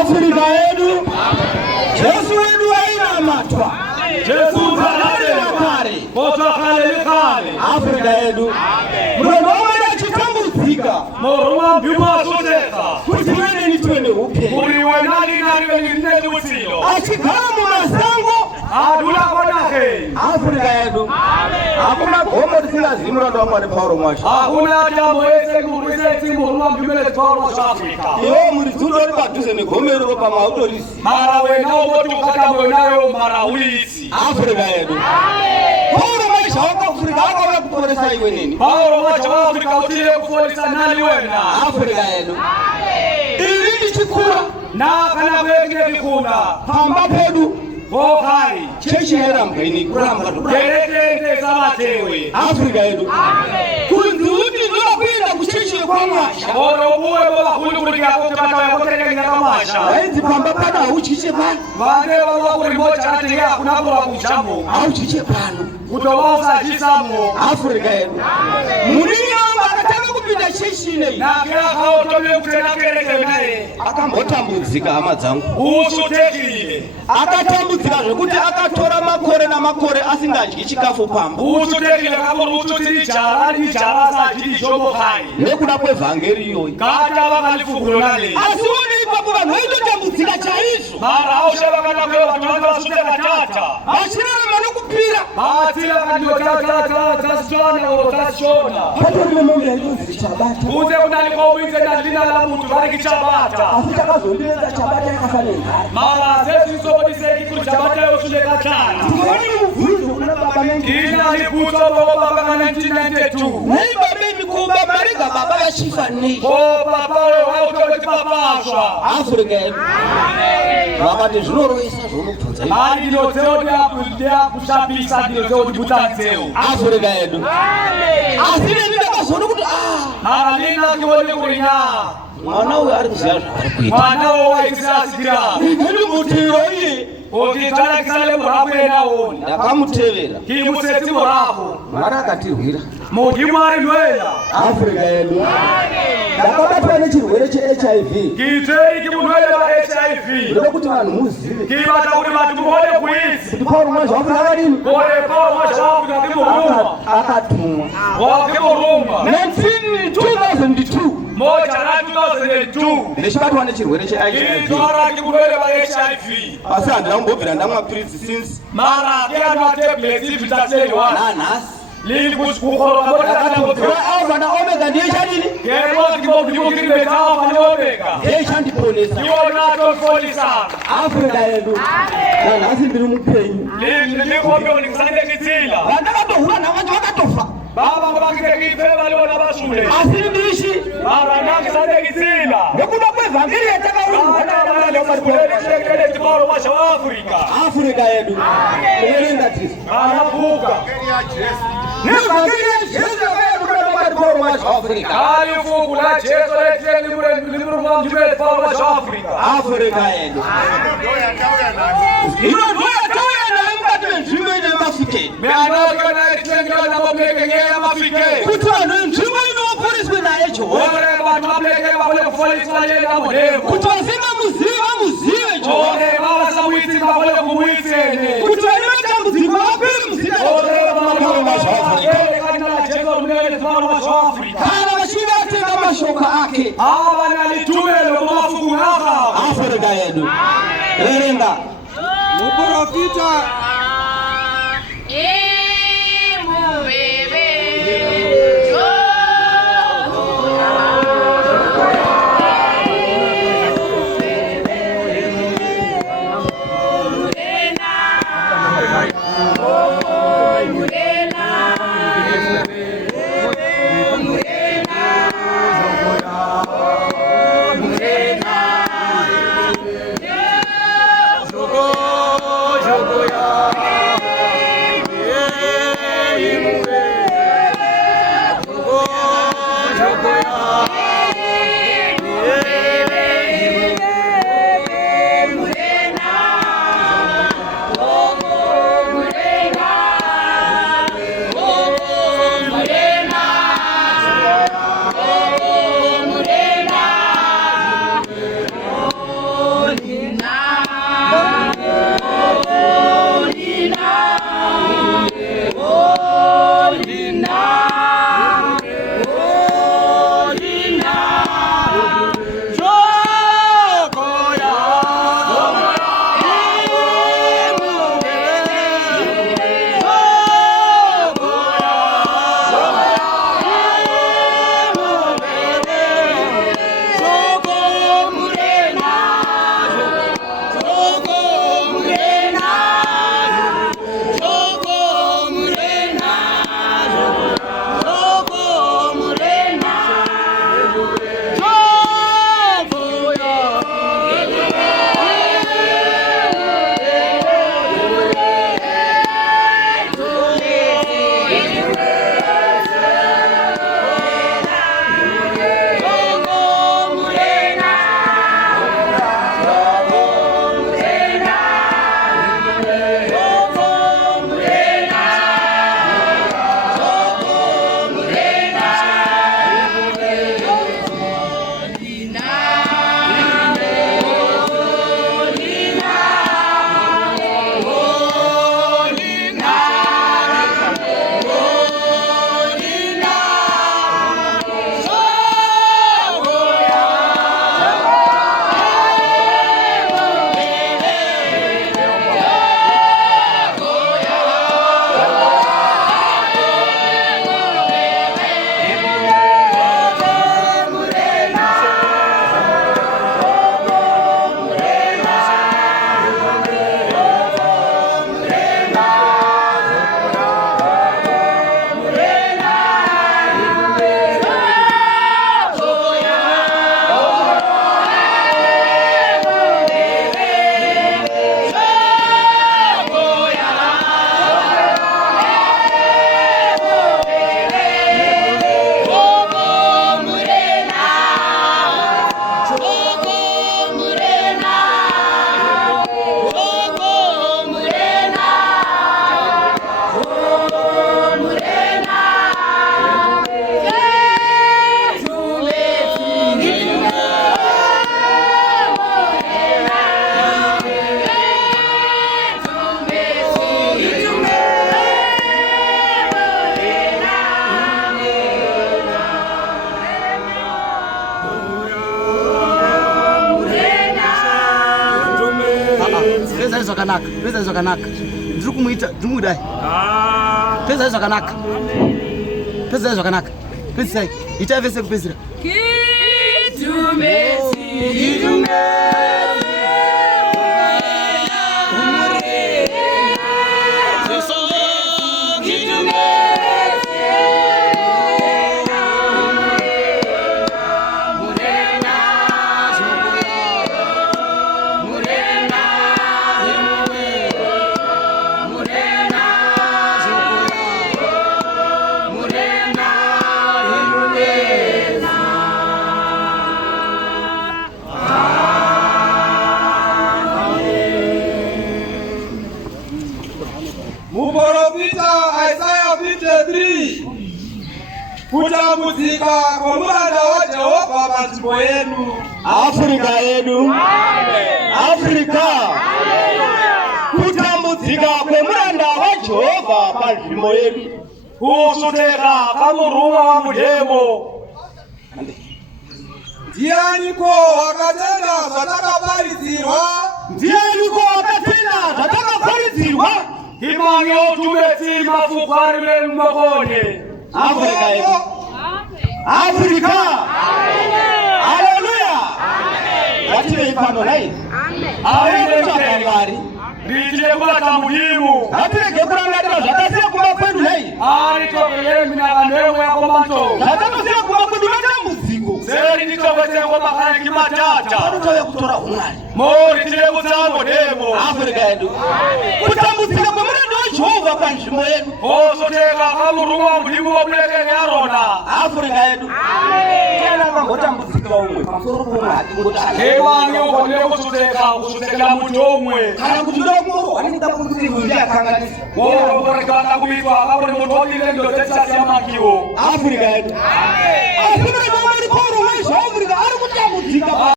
Afrika yedu Yesu wedu haina matwa. Yesu kale kota kale Afrika yedu mwana chitambudzika morwa mbima soteka kuti wene ni twende upe muri wenani nani nende utilo achigala mu masango adula konake Afrika yedu hakuna gombo lisingazimura ndo amane Paulo mwasha hakuna tambo ese kurise timurwa mbimele Paulo wa Afrika yo muri tulo libaduze ni gomero ropa maudorisi mara wena obotu kata wenayo mara ulisi Afrika yedu Paulo mwasha waka Afrika waka kuporesa iwe nini Paulo mwasha waka Afrika utile kuporesa nani wena Afrika yedu ili chikura na kana wengine vikuna pamba pedu Vokai chechi hera mkaini kuramba kereke sabatewe Afrika yedu kunduti ndokwenda kuchechi kwa mwasha orobuwe baba kulikulikia kote batawe kote kwa mwasha waenzi pamba pada uchiche pano vande baba kuri mocha atingia kunabura kuchamo auchiche pano kutobosa chisamo Afrika yedu mulinya wakataka kupinda chechi nei na kila kao tome kutena kereke nae akambotambudzika hama dzangu usutekile akatambudzika zvekuti akatora makore namakore asingadyi chikafu pamba usutekile kakuruchutiri jara sajiri jobokai nekuda kwevhangeri iyoyi kata vakalifukulo nale asi one ipapo vanhu vaitotambudzika chaizvo mara aushe vakanakweva vanhu vange vasuteka tata vachirarama nokupira vatira vakandiotasona oro tasona patorine mombe yainonzi chabata kunze kunalikomuinze ndandina la muntu vari kichabata asi takazondinenza chabata yakafanira mara zezvisobodiseki kuti chabata yosuleka tana tukaone mubvunzo kuna baba ina libutso baba kana 1992 nei babe mikuba mariga baba vachifa nei papa wautoti papaswa Afrika yedu vakati zvinoroisa zvomubvunza mari ndinoteodia kushapisa ndinoteoti butanzeu Afrika yedu asi neni ndakazoona kuti mara lina kione kurinya mwana uyu ari kuziva zvaari kuita mwana wowaikisiasikira ndiri mutiro iye okitalakisalemu rako enaoni ndakamutevera kimusetsimo rako mwari akatirwira muti mwari nwela Afrika yedu ndakabatwa nechirwere cheHIV kitei kimunwele vaHIV ndode kuti vanhu muzive kivata kuti vatu muone kuizi kuti Paulo mwasha wafuna akadini kore Paulo mwasha wafuna kimuruma akatumwa wakimuruma 2002 moja na 2002 ndichibatwa nechirwere cheHIV izora kimunwele vaHIV asi handina kumbobvira ndamwa mapirisi since mara kianwa tablets vitatelewa nanhasi lili kuchikukhoroka ndakatumvira alpha na omega ndiye chadini kemozikimokimokimeta alpha na omega ndiye chandiponesa iwonatonfolisana Afrika yedu nanhasi ndiri mupenyu likombionikisandekitsila vandakatohura navacho vakatofa baba vakitekiphe valiona vasule asi ndishi mara nakisandekitsila ngekuda kwevhangeri yatakauleti Paulo mwasha wa Afrika yedu uverenga tisi anavuka nevhangeri yejesu yakayakudaabati Paulo mwasha wa Afrika alifuku la jesu letimurumamjimele Paulo mwasha wa Afrika yedu ino ndoyatauya naye mukati menzvimbo ine mafikeni kuti vanhu nzvimbo inoporeswe naye Jehovha kuti vasingamuzive vamuzive Jehovha kuti vane matambudziko vapere muzita kana vachinge vatenga mashoko ake Afrika yedu verenga muprofita Jogo ya Pesa zvakanaka. Ndiri kumuita, ndimudai. Pesa zvakanaka. Pesa itai vese kupedzira. Muprofita Isaiah 53 kutambudzika kwomuranda waJehovha panzvimbo yenu. Afrika yedu. Afrika. Kutambudzika kwemuranda waJehovha panzvimbo yedu. Kusuteka kwamurumwa wamudhemo. Ndianiko wakatenda zvatakaparidzirwa? Imani otumeti mafukari menu makone. Afrika yedu. Afrika. Haleluya. Wative ifano nai. Amen. Ritire kubata muhimu. Atirege kurangarira zvakasiya kumba kwedu nai. Tokele mina vanhu yakomanto. Zvatakasiya kumba kwedu matambudziko. Seri nditokotengwa makaya kimatata. Vanotouya kutora umwari. Mori tine kutsambo demo. Afrika yedu. Kutambudzika kwemuranda waJehovha panzvimbo yedu. Osoteka kamurumwa mudimu wobulekeke yarona. Afrika yedu. Tena vangotambudzika umwe pamusoro pomwe hakingotanga. Imani okonile kusutekela muti omwe. Kana kuti ndokurohwa nekuda kwekuti uyu akanganisa. Worekana kuitwa akabone muntu odile ndodetsasiya makiwo. Afrika yedu. Afrika yedu. Afrika ari kutambudzika.